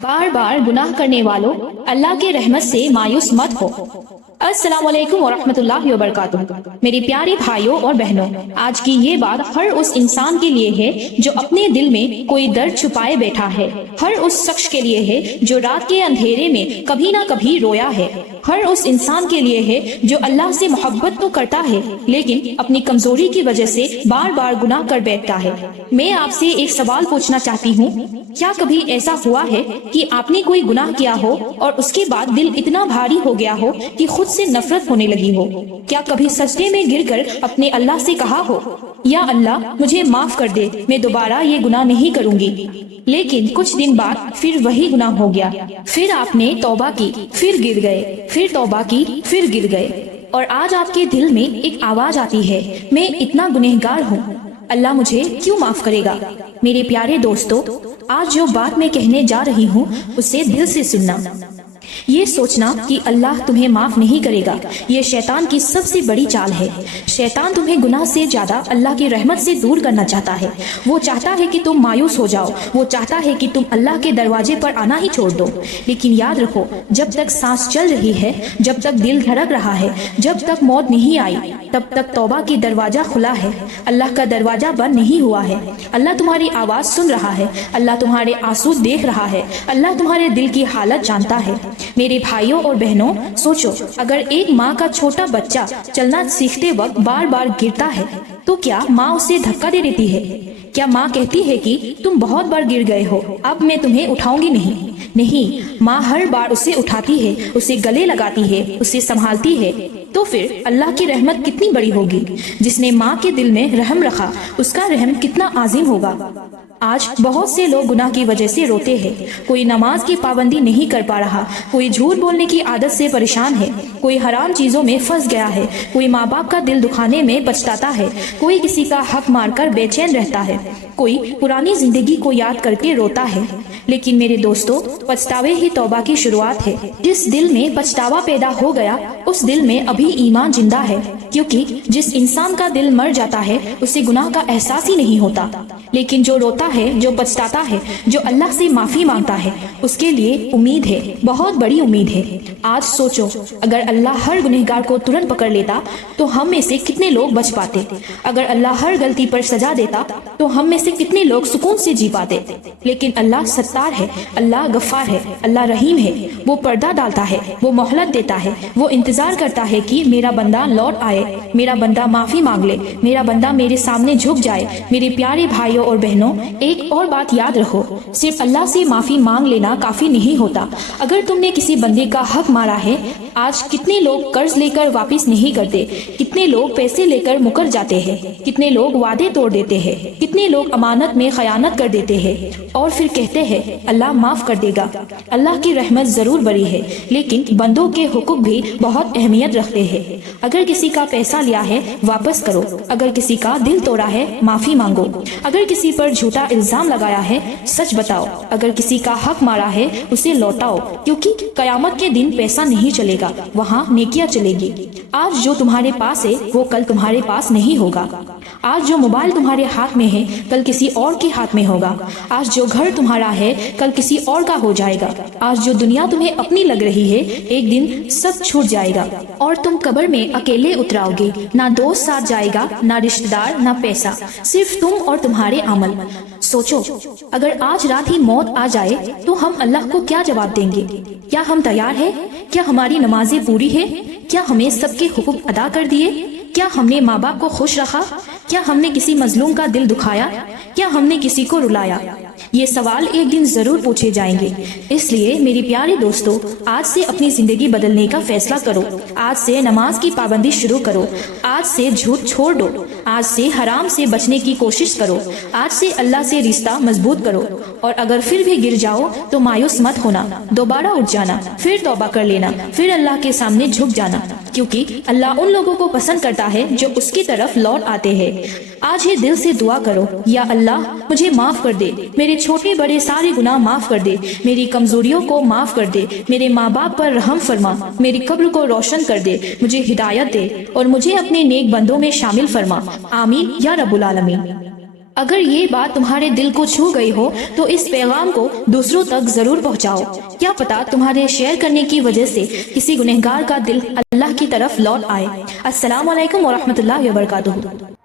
बार बार गुनाह करने वालों, अल्लाह के रहमत से मायूस मत हो। अस्सलाम वालेकुम वरहमतुल्लाहि वबरकातुहू। मेरे प्यारे भाइयों और बहनों, आज की ये बात हर उस इंसान के लिए है जो अपने दिल में कोई दर्द छुपाए बैठा है। हर उस शख्स के लिए है जो रात के अंधेरे में कभी ना कभी रोया है। हर उस इंसान के लिए है जो अल्लाह से मोहब्बत तो करता है लेकिन अपनी कमजोरी की वजह से बार बार गुनाह कर बैठता है। मैं आपसे एक सवाल पूछना चाहती हूँ, क्या कभी ऐसा हुआ है कि आपने कोई गुनाह किया हो और उसके बाद दिल इतना भारी हो गया हो कि खुद से नफरत होने लगी हो? क्या कभी सजदे में गिरकर अपने अल्लाह से कहा हो, या अल्लाह मुझे माफ कर दे, मैं दोबारा ये गुनाह नहीं करूँगी? लेकिन कुछ दिन बाद फिर वही गुनाह हो गया। फिर आपने तौबा की, फिर गिर गए, फिर तौबा की, फिर गिर गए, और आज आपके दिल में एक आवाज आती है, मैं इतना गुनहगार हूँ, अल्लाह मुझे क्यों माफ करेगा? मेरे प्यारे दोस्तों, आज जो बात मैं कहने जा रही हूँ उसे दिल से सुनना। ये सोचना कि अल्लाह तुम्हें माफ नहीं करेगा, ये शैतान की सबसे बड़ी चाल है। शैतान तुम्हें गुनाह से ज्यादा अल्लाह की रहमत से दूर करना चाहता है। वो चाहता है कि तुम मायूस हो जाओ, वो चाहता है कि तुम अल्लाह के दरवाजे पर आना ही छोड़ दो। लेकिन याद रखो, जब तक सांस चल रही है, जब तक दिल धड़क रहा है, जब तक मौत नहीं आई, तब तक तौबा की दरवाजा खुला है। अल्लाह का दरवाजा बंद नहीं हुआ है। अल्लाह तुम्हारी आवाज सुन रहा है, अल्लाह तुम्हारे आंसू देख रहा है, अल्लाह तुम्हारे दिल की हालत जानता है। मेरे भाइयों और बहनों, सोचो, अगर एक माँ का छोटा बच्चा चलना सीखते वक्त बार बार गिरता है तो क्या माँ उसे धक्का दे देती है? क्या माँ कहती है कि तुम बहुत बार गिर गए हो, अब मैं तुम्हें उठाऊंगी नहीं? नहीं, माँ हर बार उसे उठाती है, उसे गले लगाती है, उसे संभालती है। तो फिर अल्लाह की रहमत कितनी बड़ी होगी। जिसने माँ के दिल में रहम रखा, उसका रहम कितना आजिम होगा। आज बहुत से लोग गुनाह की वजह से रोते हैं। कोई नमाज की पाबंदी नहीं कर पा रहा, कोई झूठ बोलने की आदत से परेशान है, कोई हराम चीजों में फंस गया है, कोई माँ बाप का दिल दुखाने में पछताता है, कोई किसी का हक मारकर बेचैन रहता है, कोई पुरानी जिंदगी को याद करके रोता है। लेकिन मेरे दोस्तों, पछतावे ही तौबा की शुरुआत है। जिस दिल में पछतावा पैदा हो गया, उस दिल में अभी ईमान जिंदा है, क्योंकि जिस इंसान का दिल मर जाता है उसे गुनाह का एहसास ही नहीं होता। लेकिन जो रोता है, जो पछताता है, जो अल्लाह से माफी मांगता है, उसके लिए उम्मीद है, बहुत बड़ी उम्मीद है। आज सोचो, अगर अल्लाह हर गुनहगार को तुरंत पकड़ लेता तो हम में से कितने लोग बच पाते? अगर अल्लाह हर गलती पर सजा देता तो हम में से कितने लोग सुकून से जी पाते? लेकिन अल्लाह सत्तार है, अल्लाह गफ्फार है, अल्लाह रहीम है। वो पर्दा डालता है, वो मोहलत देता है, वो इंतजार करता है कि मेरा बंदा लौट आए, मेरा बंदा माफी मांग ले, मेरा बंदा मेरे सामने झुक जाए। मेरे प्यारे भाइयों और बहनों, एक और बात याद रखो, सिर्फ अल्लाह से माफी मांग लेना काफी नहीं होता। अगर तुमने किसी बंदे का हक मारा है, आज कितने लोग कर्ज लेकर वापस नहीं करते, कितने लोग पैसे लेकर मुकर जाते हैं, कितने लोग वादे तोड़ देते हैं, कितने लोग अमानत में खयानत कर देते हैं और फिर कहते हैं अल्लाह माफ कर देगा। अल्लाह की रहमत जरूर बड़ी है, लेकिन बंदों के हुकूक भी बहुत अहमियत रखते हैं। अगर किसी का पैसा लिया है, वापस करो। अगर किसी का दिल तोड़ा है, माफी मांगो। अगर किसी पर झूठा इल्जाम लगाया है, सच बताओ। अगर किसी का हक मारा है, उसे लौटाओ, क्योंकि कयामत के दिन पैसा नहीं चलेगा, वहाँ नेकियां चलेगी। आज जो तुम्हारे पास है वो कल तुम्हारे पास नहीं होगा। आज जो मोबाइल तुम्हारे हाथ में है, कल किसी और के हाथ में होगा। आज जो घर तुम्हारा है, कल किसी और का हो जाएगा। आज जो दुनिया तुम्हें अपनी लग रही है, एक दिन सब छूट जाएगा और तुम कब्र में अकेले उतराओगे। ना दोस्त साथ जाएगा, ना रिश्तेदार, ना पैसा, सिर्फ तुम और तुम्हारे अमल। सोचो, अगर आज रात ही मौत आ जाए तो हम अल्लाह को क्या जवाब देंगे? क्या हम तैयार है? क्या हमारी नमाजें पूरी है? क्या हमने सबके हुकूक अदा कर दिए? क्या हमने माँ बाप को खुश रखा? क्या हमने किसी मजलूम का दिल दुखाया? क्या हमने किसी को रुलाया? ये सवाल एक दिन जरूर पूछे जाएंगे। इसलिए मेरे प्यारे दोस्तों, आज से अपनी जिंदगी बदलने का फैसला करो। आज से नमाज की पाबंदी शुरू करो। आज से झूठ छोड़ दो। आज से हराम से बचने की कोशिश करो। आज से अल्लाह से रिश्ता मजबूत करो। और अगर फिर भी गिर जाओ तो मायूस मत होना, दोबारा उठ जाना, फिर तौबा कर लेना, फिर अल्लाह के सामने झुक जाना, क्योंकि अल्लाह उन लोगों को पसंद करता है जो उसकी तरफ लौट आते हैं। आज ही दिल से दुआ करो, या अल्लाह मुझे माफ कर दे, मेरे छोटे बड़े सारे गुनाह माफ कर दे, मेरी कमजोरियों को माफ कर दे, मेरे माँ बाप पर रहम फरमा, मेरी कब्र को रोशन कर दे, मुझे हिदायत दे और मुझे अपने नेक बंदों में शामिल फरमा। आमीन या रब्बुल आलमीन। اگر یہ بات تمہارے دل کو چھو گئی ہو تو اس پیغام کو دوسروں تک ضرور پہنچاؤ. کیا پتا تمہارے شیئر کرنے کی وجہ سے کسی گنہگار کا دل اللہ کی طرف لوٹ آئے. السلام علیکم ورحمۃ اللہ وبرکاتہ.